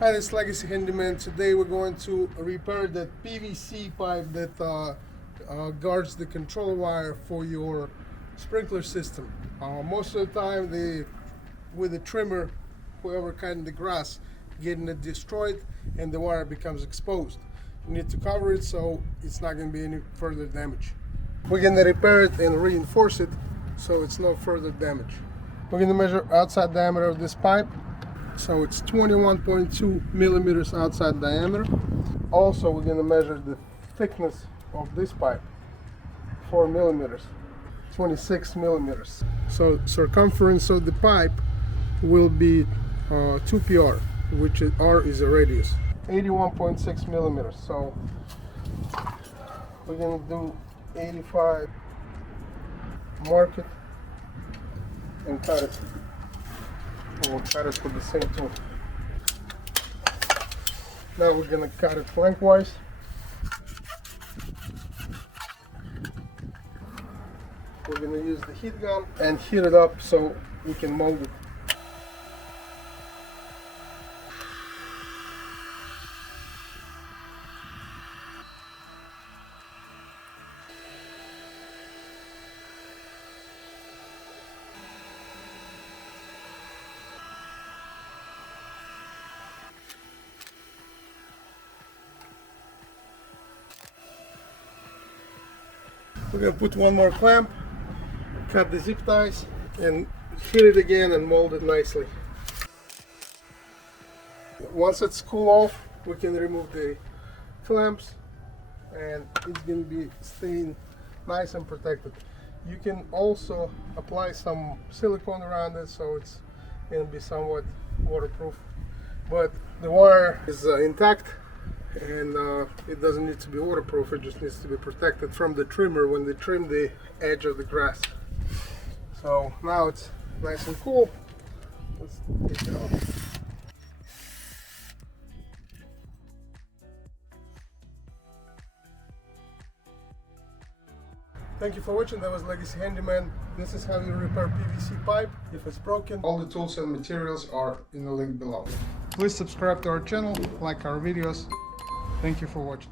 Hi, this is Legacy Handyman. Today we're going to repair that PVC pipe that guards the control wire for your sprinkler system. Most of the time, with the trimmer, whoever cutting the grass, getting it destroyed and the wire becomes exposed. You need to cover it so it's not going to be any further damage. We're going to repair it and reinforce it so it's no further damage. We're going to measure outside diameter of this pipe. So it's 21.2 millimeters outside diameter. Also, we're going to measure the thickness of this pipe, 4 millimeters, 26 millimeters. So circumference of the pipe will be 2 PR, which is, R is a radius, 81.6 millimeters. So we're going to do 85, mark it, and cut it. We'll cut it with the same tool. Now we're going to cut it lengthwise. We're going to use the heat gun and heat it up so we can mold it. We're going to put one more clamp, cut the zip ties, and hit it again and mold it nicely. Once it's cool off, we can remove the clamps and it's going to be staying nice and protected. You can also apply some silicone around it so it's going to be somewhat waterproof. But the wire is intact. And it doesn't need to be waterproof, it just needs to be protected from the trimmer when they trim the edge of the grass. So now it's nice and cool. Let's take it off. Thank you for watching. That was Legacy Handyman. This is how you repair PVC pipe if it's broken. All the tools and materials are in the link below. Please subscribe to our channel, like our videos. Thank you for watching.